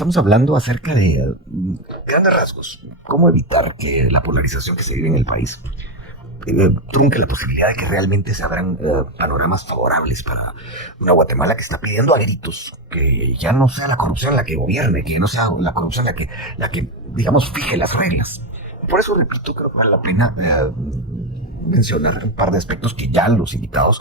estamos hablando acerca de grandes rasgos. ¿Cómo evitar que la polarización que se vive en el país trunque la posibilidad de que realmente se abran panoramas favorables para una Guatemala que está pidiendo a gritos que ya no sea la corrupción la que gobierne, que no sea la corrupción la que digamos, fije las reglas? Por eso, repito, creo que vale la pena mencionar un par de aspectos que ya los invitados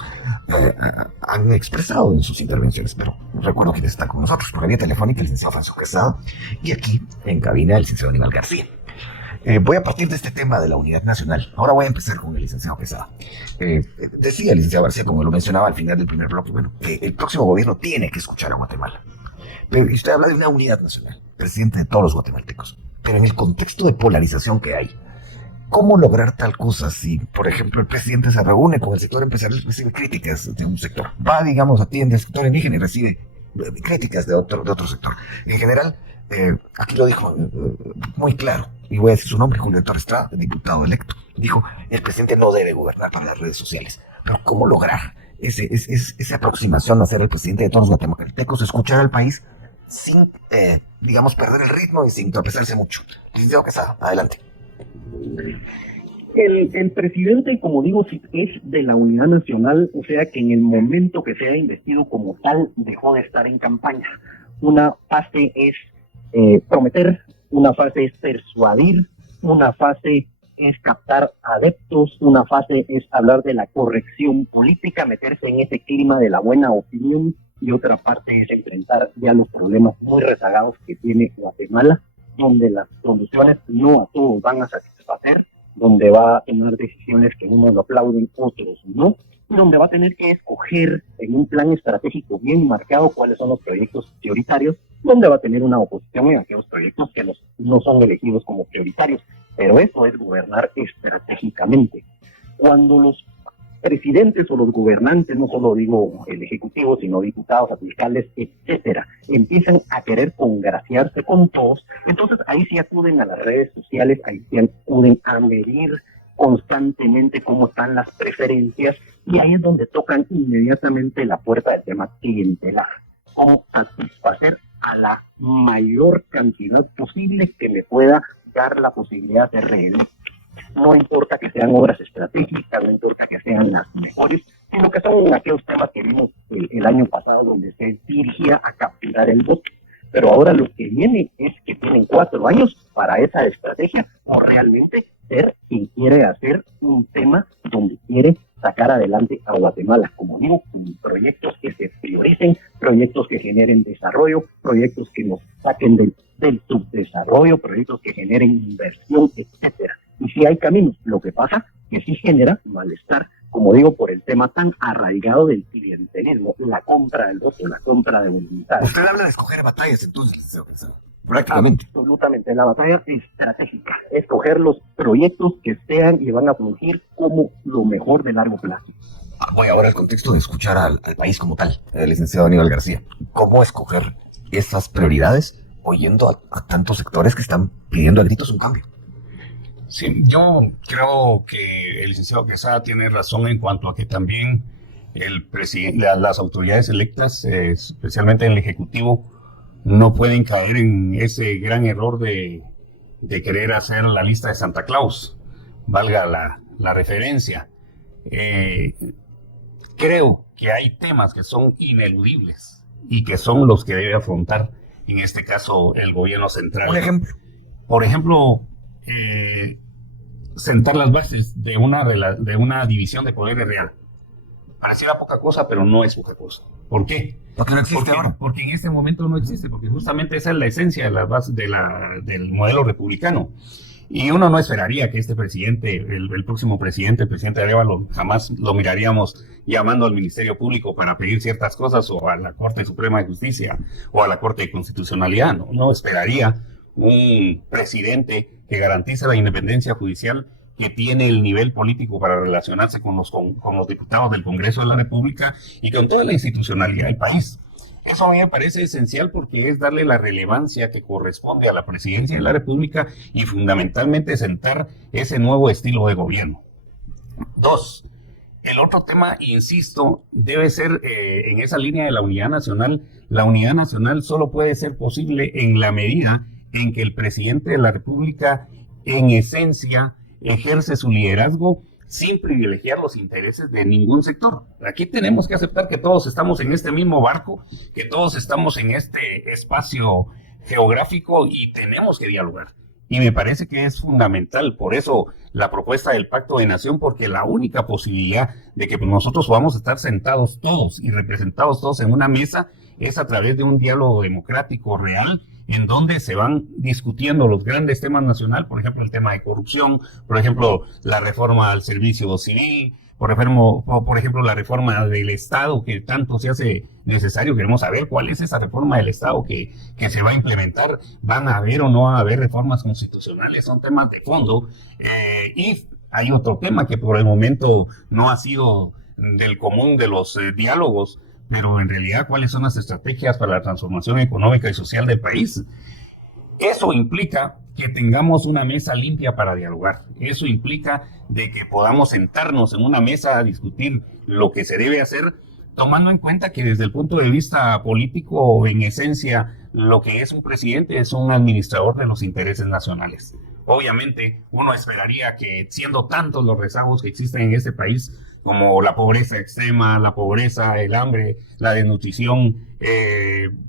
han expresado en sus intervenciones, pero recuerdo que está con nosotros por la vía telefónica el licenciado Francisco Quesada y aquí en cabina el licenciado Aníbal García. Voy a partir de este tema de la unidad nacional. Ahora voy a empezar con el licenciado Quesada. Decía el licenciado García, como lo mencionaba al final del primer bloque, bueno, que el próximo gobierno tiene que escuchar a Guatemala. Pero usted habla de una unidad nacional, presidente de todos los guatemaltecos. Pero en el contexto de polarización que hay, ¿cómo lograr tal cosa si, por ejemplo, el presidente se reúne con el sector empresarial y recibe críticas de un sector? Va, digamos, atiende al sector indígena y recibe críticas de otro sector. En general, aquí lo dijo muy claro, y voy a decir su nombre, Julio Héctor Estrada, diputado electo. Dijo, el presidente no debe gobernar para las redes sociales. Pero ¿cómo lograr esa aproximación a ser el presidente de todos los guatemaltecos, escuchar al país sin, digamos, perder el ritmo y sin tropezarse mucho? Licenciado Quesada, adelante. El presidente, como digo, es de la unidad nacional, o sea que en el momento que sea investido como tal, dejó de estar en campaña. Una fase es prometer, una fase es persuadir, una fase es captar adeptos, una fase es hablar de la corrección política, meterse en ese clima de la buena opinión, y otra parte es enfrentar ya los problemas muy rezagados que tiene Guatemala, donde las soluciones no a todos van a satisfacer, donde va a tomar decisiones que unos lo aplauden, otros no, donde va a tener que escoger en un plan estratégico bien marcado cuáles son los proyectos prioritarios, donde va a tener una oposición en aquellos proyectos que no son elegidos como prioritarios. Pero eso es gobernar estratégicamente. Cuando los presidentes o los gobernantes, no solo digo el ejecutivo, sino diputados, alcaldes, etcétera, empiezan a querer congraciarse con todos, entonces ahí sí acuden a las redes sociales, ahí sí acuden a medir constantemente cómo están las preferencias, y ahí es donde tocan inmediatamente la puerta del tema clientelar, cómo satisfacer a la mayor cantidad posible que me pueda dar la posibilidad de reelegir. No importa que sean obras estratégicas, no importa que sean las mejores, sino que son aquellos temas que vimos el año pasado, donde se dirigía a capturar el voto. Pero ahora lo que viene es que tienen 4 años para esa estrategia, o realmente ser quien quiere hacer un tema donde quiere sacar adelante a Guatemala, como digo, con proyectos que se prioricen, proyectos que generen desarrollo, proyectos que nos saquen del subdesarrollo, proyectos que generen inversión, etcétera. Y sí hay caminos, lo que pasa que sí genera malestar, como digo, por el tema tan arraigado del clientelismo, la compra del voto, la compra de voluntad. Usted habla de escoger batallas, entonces, licenciado Quesada, prácticamente. Absolutamente, la batalla estratégica, escoger los proyectos que sean y van a fungir como lo mejor de largo plazo. Voy ahora al contexto de escuchar al país como tal, el licenciado Aníbal García. ¿Cómo escoger esas prioridades oyendo a tantos sectores que están pidiendo a gritos un cambio? Sí, yo creo que el licenciado Quesada tiene razón en cuanto a que también las autoridades electas, especialmente en el Ejecutivo, no pueden caer en ese gran error de querer hacer la lista de Santa Claus, valga la referencia. Creo que hay temas que son ineludibles y que son los que debe afrontar, en este caso, el gobierno central. Un ejemplo. Por ejemplo, sentar las bases de una división de poderes real. Pareciera poca cosa, pero no es poca cosa. ¿Por qué? Porque no existe ahora. Porque en este momento no existe, porque justamente esa es la esencia de la base del modelo republicano. Y uno no esperaría que este presidente, el próximo presidente, el presidente Arevalo, jamás lo miraríamos llamando al Ministerio Público para pedir ciertas cosas, o a la Corte Suprema de Justicia, o a la Corte de Constitucionalidad. No esperaría un presidente que garantice la independencia judicial, que tiene el nivel político para relacionarse con los diputados del Congreso de la República y con toda la institucionalidad del país. Eso a mí me parece esencial, porque es darle la relevancia que corresponde a la presidencia de la República y fundamentalmente sentar ese nuevo estilo de gobierno. 2, El otro tema, insisto, debe ser en esa línea de la unidad nacional. La unidad nacional solo puede ser posible en la medida en que el presidente de la República, en esencia, ejerce su liderazgo sin privilegiar los intereses de ningún sector. Aquí tenemos que aceptar que todos estamos en este mismo barco, que todos estamos en este espacio geográfico y tenemos que dialogar. Y me parece que es fundamental, por eso la propuesta del Pacto de Nación, porque la única posibilidad de que nosotros podamos estar sentados todos y representados todos en una mesa es a través de un diálogo democrático real, en donde se van discutiendo los grandes temas nacionales, por ejemplo, el tema de corrupción, por ejemplo, la reforma al servicio civil, por ejemplo, la reforma del Estado que tanto se hace necesario. Queremos saber cuál es esa reforma del Estado que se va a implementar. ¿Van a haber o no van a haber reformas constitucionales? Son temas de fondo. Y hay otro tema que por el momento no ha sido del común de los diálogos, pero en realidad, ¿cuáles son las estrategias para la transformación económica y social del país? Eso implica que tengamos una mesa limpia para dialogar. Eso implica de que podamos sentarnos en una mesa a discutir lo que se debe hacer, tomando en cuenta que desde el punto de vista político, en esencia, lo que es un presidente es un administrador de los intereses nacionales. Obviamente, uno esperaría que, siendo tantos los rezagos que existen en este país, como la pobreza extrema, la pobreza, el hambre, la desnutrición,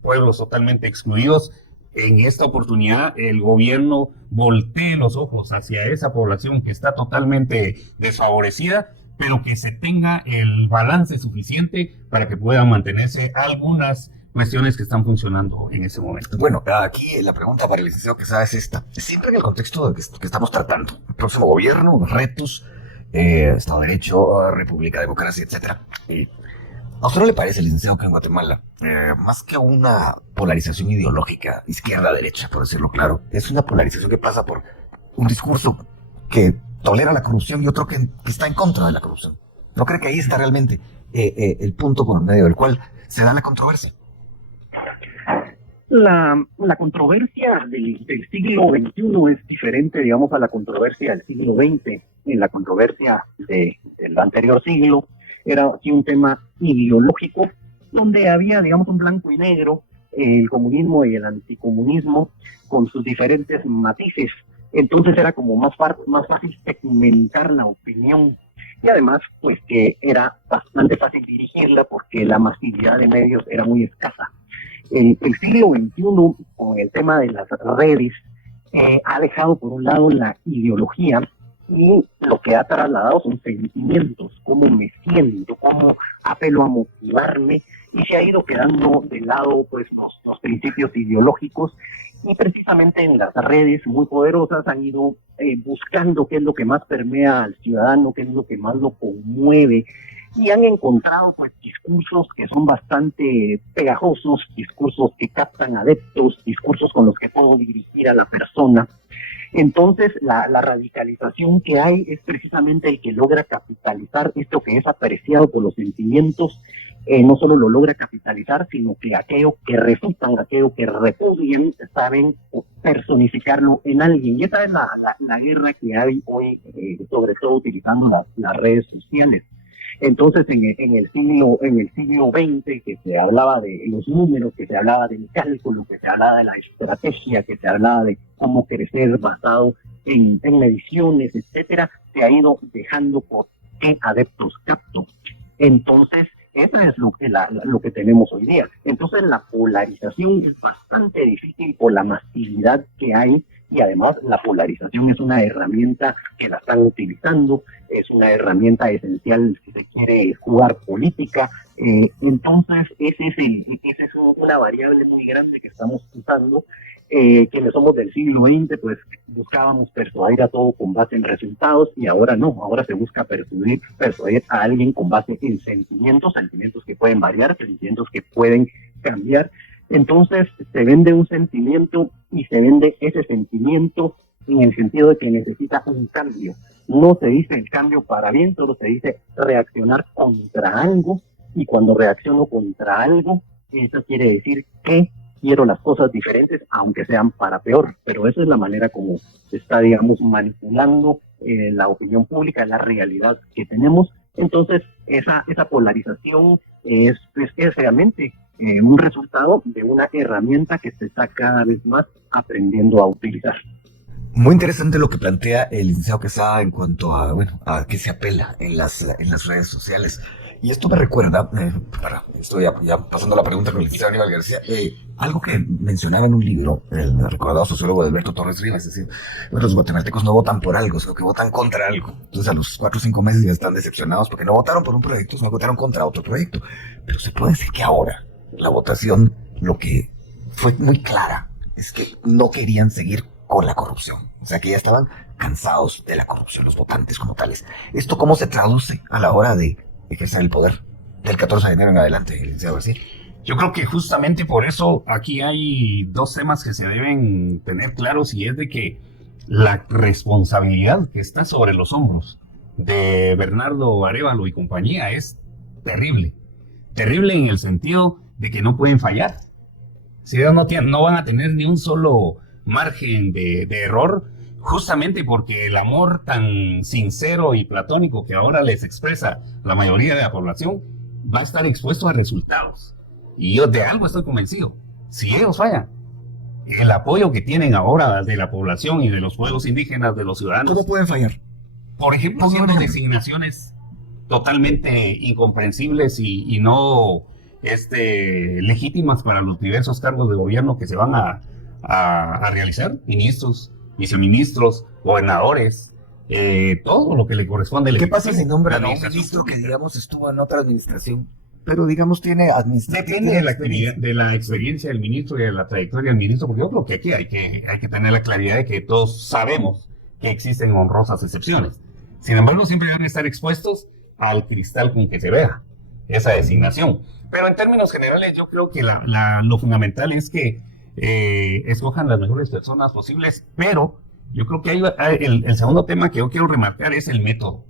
pueblos totalmente excluidos, en esta oportunidad el gobierno voltee los ojos hacia esa población que está totalmente desfavorecida, pero que se tenga el balance suficiente para que puedan mantenerse algunas cuestiones que están funcionando en ese momento. Bueno, aquí la pregunta para el licenciado Quesada es esta. Siempre en el contexto que estamos tratando, el próximo gobierno, retos, Estado de Derecho, República, democracia, etcétera. ¿A usted no le parece, licenciado, que en Guatemala, más que una polarización ideológica, izquierda-derecha, por decirlo claro, es una polarización que pasa por un discurso que tolera la corrupción y otro que está en contra de la corrupción? ¿No cree que ahí está realmente el punto por medio del cual se da la controversia? La controversia del siglo XXI es diferente, digamos, a la controversia del siglo XX. En la controversia del anterior siglo era aquí un tema ideológico, donde había, digamos, un blanco y negro, el comunismo y el anticomunismo, con sus diferentes matices. Entonces era como más fácil segmentar la opinión. Y además, pues que era bastante fácil dirigirla porque la masividad de medios era muy escasa. El siglo XXI, con el tema de las redes, ha dejado por un lado la ideología y lo que ha trasladado son sentimientos, cómo me siento, cómo apelo a motivarme, y se ha ido quedando de lado pues los principios ideológicos, y precisamente en las redes muy poderosas han ido buscando qué es lo que más permea al ciudadano, qué es lo que más lo conmueve, y han encontrado pues discursos que son bastante pegajosos, discursos que captan adeptos, discursos con los que puedo dirigir a la persona. Entonces la radicalización que hay es precisamente el que logra capitalizar esto que es apreciado por los sentimientos. No solo lo logra capitalizar, sino que aquello que refutan, aquello que repudian, saben personificarlo en alguien. Y esa es la guerra que hay hoy, sobre todo utilizando las redes sociales. Entonces, en el siglo XX, que se hablaba de los números, que se hablaba del cálculo, que se hablaba de la estrategia, que se hablaba de cómo crecer basado en mediciones, etcétera, se ha ido dejando por qué adeptos capto. Entonces, eso es lo que tenemos hoy día. Entonces, la polarización es bastante difícil por la masividad que hay, y además la polarización es una herramienta que la están utilizando, es una herramienta esencial si se quiere jugar política. Entonces, esa es una variable muy grande que estamos usando. Quienes somos del siglo XX, pues buscábamos persuadir a todo con base en resultados, y ahora no, ahora se busca persuadir a alguien con base en sentimientos que pueden variar, sentimientos que pueden cambiar. Entonces se vende un sentimiento y se vende ese sentimiento en el sentido de que necesita un cambio. No se dice el cambio para bien, solo se dice reaccionar contra algo, y cuando reacciono contra algo, eso quiere decir que quiero las cosas diferentes, aunque sean para peor. Pero esa es la manera como se está, digamos, manipulando la opinión pública, la realidad que tenemos, Entonces, esa polarización es realmente un resultado de una herramienta que se está cada vez más aprendiendo a utilizar. Muy interesante lo que plantea el licenciado Quesada en cuanto a, a qué se apela en las redes sociales. Y esto me recuerda, estoy ya pasando la pregunta con el licenciado Aníbal García, algo que mencionaba en un libro, el recordado sociólogo Alberto Torres Rivas, es decir, los guatemaltecos no votan por algo, sino que votan contra algo. Entonces a los 4 o 5 meses ya están decepcionados porque no votaron por un proyecto, sino votaron contra otro proyecto. Pero se puede decir que ahora la votación, lo que fue muy clara, es que no querían seguir con la corrupción. O sea, que ya estaban cansados de la corrupción, los votantes como tales. ¿Esto cómo se traduce a la hora de ejercer el poder del 14 de enero en adelante, licenciado García? Yo creo que justamente por eso aquí hay 2 temas que se deben tener claros, y es de que la responsabilidad que está sobre los hombros de Bernardo Arévalo y compañía es terrible. Terrible en el sentido de que no pueden fallar. Si ellos no van a tener ni un solo margen de error, justamente porque el amor tan sincero y platónico que ahora les expresa la mayoría de la población va a estar expuesto a resultados. Y yo de algo estoy convencido: si ellos fallan, el apoyo que tienen ahora de la población y de los pueblos indígenas, de los ciudadanos... ¿Cómo pueden fallar? Por ejemplo, haciendo designaciones totalmente incomprensibles y no legítimas para los diversos cargos de gobierno que se van a realizar: ministros, viceministros, gobernadores, todo lo que le corresponde. ¿Qué pasa si nombran a un ministro que, digamos, estuvo en otra administración, pero, digamos, tiene administración? Depende de la actividad, de la experiencia del ministro y de la trayectoria del ministro, porque yo creo que aquí hay que tener la claridad de que todos sabemos que existen honrosas excepciones. Sin embargo, siempre van a estar expuestos al cristal con que se vea esa designación. Pero en términos generales, yo creo que lo fundamental es que escojan las mejores personas posibles, pero yo creo que el segundo tema que yo quiero remarcar es el método.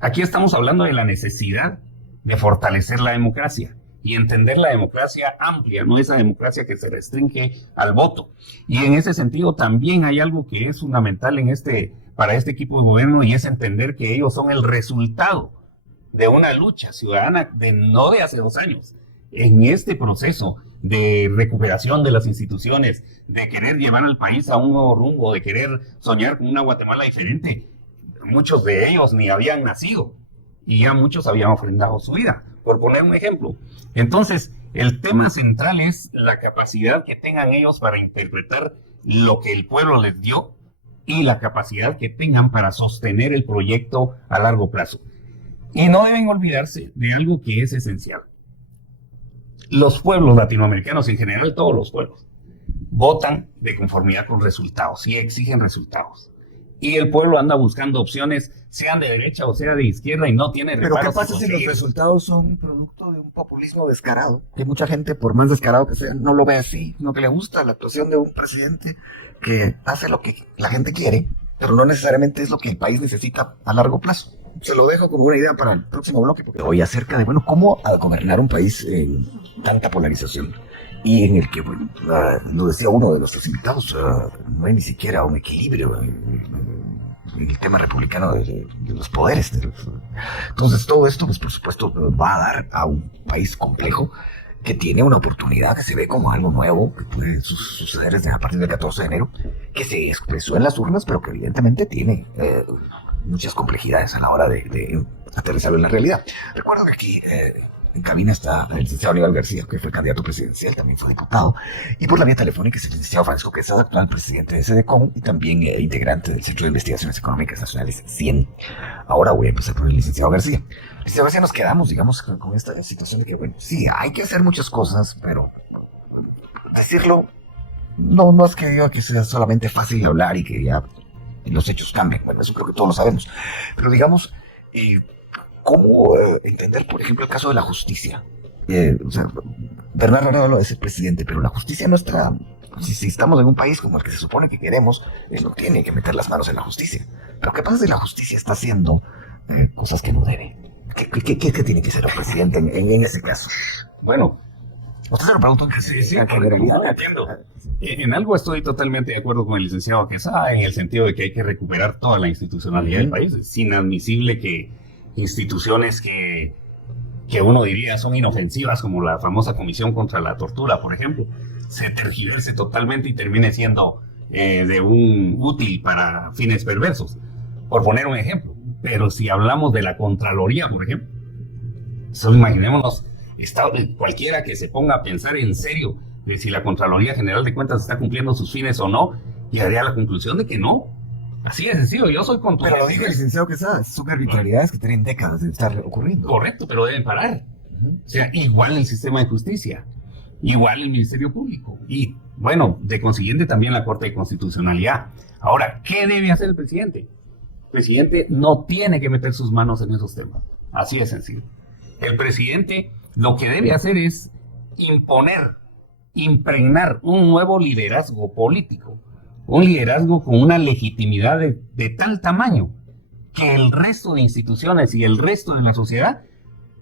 Aquí estamos hablando de la necesidad de fortalecer la democracia y entender la democracia amplia, no esa democracia que se restringe al voto. Y en ese sentido también hay algo que es fundamental para este equipo de gobierno, y es entender que ellos son el resultado de una lucha ciudadana no de hace 2 años. En este proceso de recuperación de las instituciones, de querer llevar al país a un nuevo rumbo, de querer soñar con una Guatemala diferente, muchos de ellos ni habían nacido y ya muchos habían ofrendado su vida, por poner un ejemplo. Entonces, el tema central es la capacidad que tengan ellos para interpretar lo que el pueblo les dio y la capacidad que tengan para sostener el proyecto a largo plazo. Y no deben olvidarse de algo que es esencial. Los pueblos latinoamericanos, en general todos los pueblos, votan de conformidad con resultados y exigen resultados. Y el pueblo anda buscando opciones, sean de derecha o sea de izquierda, y no tiene reparos. Pero ¿qué pasa si los resultados son producto de un populismo descarado? Que mucha gente, por más descarado que sea, no lo ve así, no que le gusta la actuación de un presidente que hace lo que la gente quiere, pero no necesariamente es lo que el país necesita a largo plazo. Se lo dejo como una idea para el próximo bloque, porque hoy acerca de, cómo gobernar un país en tanta polarización, y en el que, lo decía uno de nuestros invitados, no hay ni siquiera un equilibrio en el tema republicano de los poderes. Entonces todo esto, pues por supuesto, va a dar a un país complejo que tiene una oportunidad que se ve como algo nuevo, que puede suceder desde a partir del 14 de enero, que se expresó en las urnas, pero que evidentemente tiene muchas complejidades a la hora de aterrizarlo en la realidad. Recuerdo que aquí en cabina está el licenciado Aníbal García, que fue candidato presidencial, también fue diputado, y por la vía telefónica es el licenciado Francisco Quesada, actual presidente de SEDECON y también integrante del Centro de Investigaciones Económicas Nacionales, CIEN. Ahora voy a empezar por el licenciado García. Licenciado García, nos quedamos, digamos, con esta situación de que, sí, hay que hacer muchas cosas, pero decirlo no es que diga que sea solamente fácil hablar y que ya los hechos cambian. Bueno, eso creo que todos lo sabemos. Pero digamos, ¿cómo entender, por ejemplo, el caso de la justicia? Bernardo Arévalo es el presidente, pero la justicia no está... Si estamos en un país como el que se supone que queremos, él no tiene que meter las manos en la justicia. Pero ¿qué pasa si la justicia está haciendo cosas que no debe? ¿Qué tiene que hacer el presidente en ese caso? Bueno, usted se lo preguntó en entiendo. En algo estoy totalmente de acuerdo con el licenciado Quesada, en el sentido de que hay que recuperar toda la institucionalidad del país. Es inadmisible que instituciones que uno diría son inofensivas, como la famosa Comisión contra la Tortura, por ejemplo, se tergiverse totalmente y termine siendo de un útil para fines perversos, por poner un ejemplo. Pero si hablamos de la Contraloría, por ejemplo, solo imaginémonos cualquiera que se ponga a pensar en serio de si la Contraloría General de Cuentas está cumpliendo sus fines o no, llegaría a la conclusión de que no. Así de sencillo, yo soy contundente. Pero lo dijo el licenciado Quesada, son arbitrariedades que tienen décadas de estar ocurriendo. Correcto, pero deben parar. O sea, igual el sistema de justicia, igual el Ministerio Público y, bueno, de consiguiente también la Corte de Constitucionalidad. Ahora, ¿qué debe hacer el presidente? El presidente no tiene que meter sus manos en esos temas. Así de sencillo. El presidente lo que debe hacer es impregnar un nuevo liderazgo político, un liderazgo con una legitimidad de tal tamaño que el resto de instituciones y el resto de la sociedad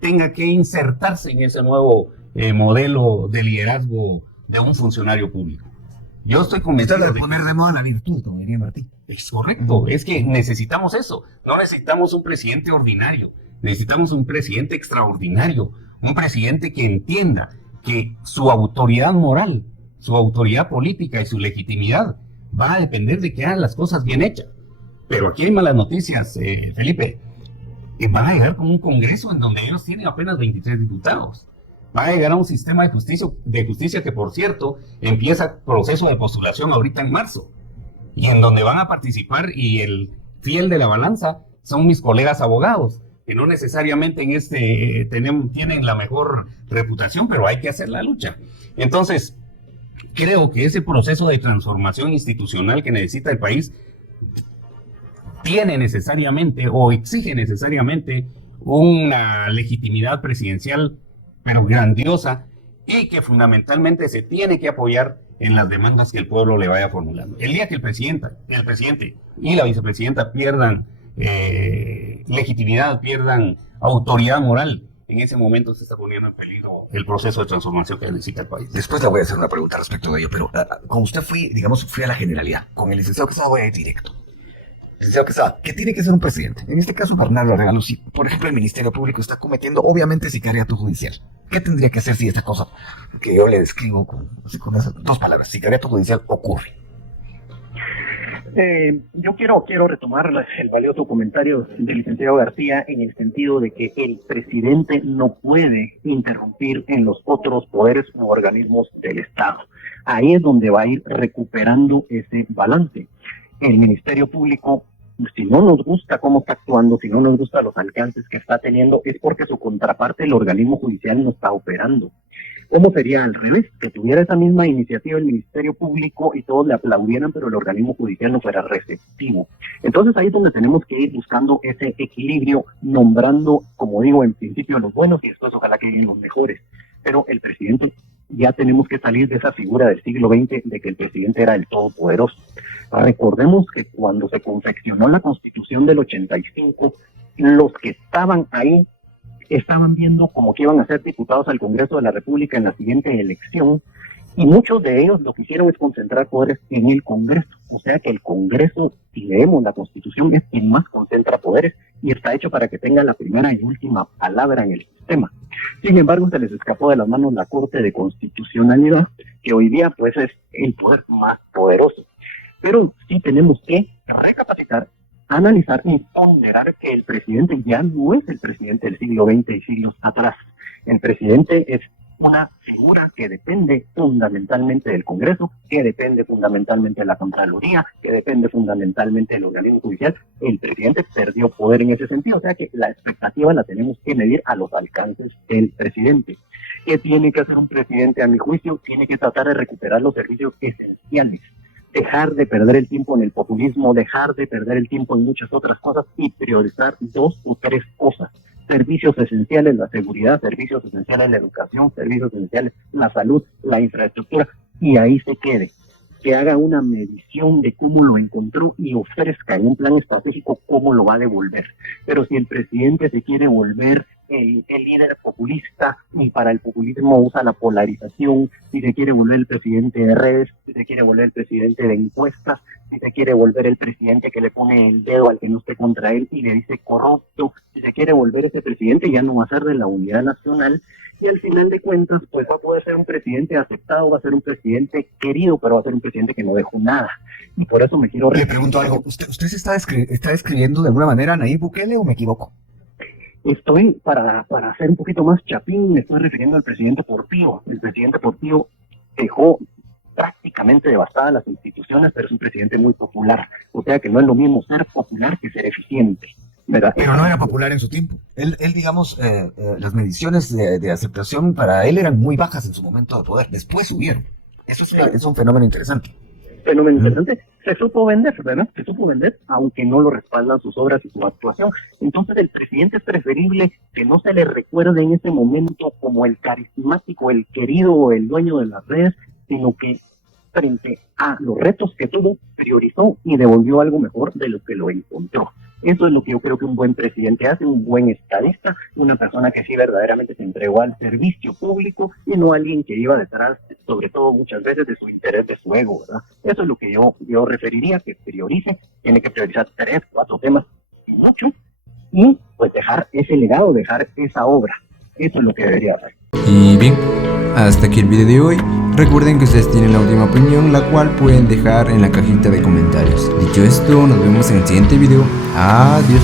tenga que insertarse en ese nuevo modelo de liderazgo de un funcionario público. Yo estoy convencido de poner de moda la virtud, como diría Martín. Es correcto, es que necesitamos eso. No necesitamos un presidente ordinario, necesitamos un presidente extraordinario, un presidente que entienda que su autoridad moral, su autoridad política y su legitimidad va a depender de que hagan las cosas bien hechas. Pero aquí hay malas noticias, Felipe. Van a llegar con un Congreso en donde ellos tienen apenas 23 diputados. Van a llegar a un sistema de justicia que, por cierto, empieza proceso de postulación ahorita en marzo. Y en donde van a participar, y el fiel de la balanza, son mis colegas abogados, que no necesariamente tienen la mejor reputación, pero hay que hacer la lucha. Entonces, creo que ese proceso de transformación institucional que necesita el país tiene necesariamente o exige necesariamente una legitimidad presidencial, pero grandiosa, y que fundamentalmente se tiene que apoyar en las demandas que el pueblo le vaya formulando. El día que el presidente y la vicepresidenta pierdan legitimidad, pierdan autoridad moral, en ese momento se está poniendo en peligro el proceso de transformación que necesita el país. Después le voy a hacer una pregunta respecto de ello, pero con usted fui a la generalidad. Con el licenciado Quesada voy a ir directo. Licenciado Quesada, ¿qué tiene que ser un presidente? En este caso, Bernardo Arevalo, si por ejemplo el Ministerio Público está cometiendo obviamente sicariato judicial, ¿qué tendría que hacer si esta cosa que yo le describo con esas dos palabras, sicariato judicial, ocurre? Yo quiero retomar el valioso comentario del licenciado García en el sentido de que el presidente no puede interrumpir en los otros poderes u organismos del Estado. Ahí es donde va a ir recuperando ese balance. El Ministerio Público, si no nos gusta cómo está actuando, si no nos gusta los alcances que está teniendo, es porque su contraparte, el organismo judicial, no está operando. ¿Cómo sería al revés? Que tuviera esa misma iniciativa el Ministerio Público y todos le aplaudieran, pero el organismo judicial no fuera receptivo. Entonces ahí es donde tenemos que ir buscando ese equilibrio, nombrando, como digo, en principio los buenos y después ojalá que lleguen los mejores. Pero el presidente, ya tenemos que salir de esa figura del siglo XX de que el presidente era el todopoderoso. Recordemos que cuando se confeccionó la Constitución del 85, los que estaban ahí estaban viendo como que iban a ser diputados al Congreso de la República en la siguiente elección, y muchos de ellos lo que hicieron es concentrar poderes en el Congreso. O sea que el Congreso, si leemos la Constitución, es quien más concentra poderes y está hecho para que tenga la primera y última palabra en el sistema. Sin embargo, se les escapó de las manos la Corte de Constitucionalidad, que hoy día pues es el poder más poderoso. Pero sí tenemos que recapacitar, analizar y ponderar que el presidente ya no es el presidente del siglo XX y siglos atrás. El presidente es una figura que depende fundamentalmente del Congreso, que depende fundamentalmente de la Contraloría, que depende fundamentalmente del organismo judicial. El presidente perdió poder en ese sentido, o sea que la expectativa la tenemos que medir a los alcances del presidente. ¿Qué tiene que hacer un presidente? A mi juicio, tiene que tratar de recuperar los servicios esenciales, dejar de perder el tiempo en el populismo, dejar de perder el tiempo en muchas otras cosas y priorizar 2 o 3 cosas. Servicios esenciales, la seguridad, servicios esenciales, la educación, servicios esenciales, la salud, la infraestructura, y ahí se quede. Que haga una medición de cómo lo encontró y ofrezca en un plan estratégico cómo lo va a devolver. Pero si el presidente se quiere volver el líder populista, y para el populismo usa la polarización. Si se quiere volver el presidente de redes, si se quiere volver el presidente de encuestas, si se quiere volver el presidente que le pone el dedo al que no esté contra él y le dice corrupto, si se quiere volver ese presidente, ya no va a ser de la unidad nacional, y al final de cuentas pues va a poder ser un presidente aceptado, va a ser un presidente querido, pero va a ser un presidente que no dejó nada. Y por eso me quiero... Le pregunto algo, ¿usted se está describiendo de alguna manera a Nayib Bukele o me equivoco? Estoy, para ser un poquito más chapín, me estoy refiriendo al presidente Portillo. El presidente Portillo dejó prácticamente devastadas las instituciones, pero es un presidente muy popular. O sea que no es lo mismo ser popular que ser eficiente, ¿verdad? Pero no era popular en su tiempo. Él digamos, las mediciones de aceptación para él eran muy bajas en su momento de poder. Después subieron. Eso es un fenómeno interesante. Fenómeno interesante. Se supo vender, ¿verdad? Se supo vender, aunque no lo respaldan sus obras y su actuación. Entonces el presidente es preferible que no se le recuerde en ese momento como el carismático, el querido o el dueño de las redes, sino que frente a los retos que tuvo, priorizó y devolvió algo mejor de lo que lo encontró. Eso es lo que yo creo que un buen presidente hace, un buen estadista, una persona que sí verdaderamente se entregó al servicio público y no alguien que iba detrás, sobre todo muchas veces, de su interés, de su ego, ¿verdad? Eso es lo que yo referiría, que priorice, tiene que priorizar 3, 4 temas y mucho, y pues dejar ese legado, dejar esa obra. Eso es lo que debería hacer. Y bien, hasta aquí el video de hoy. Recuerden que ustedes tienen la última opinión, la cual pueden dejar en la cajita de comentarios. Dicho esto, nos vemos en el siguiente video. Adiós.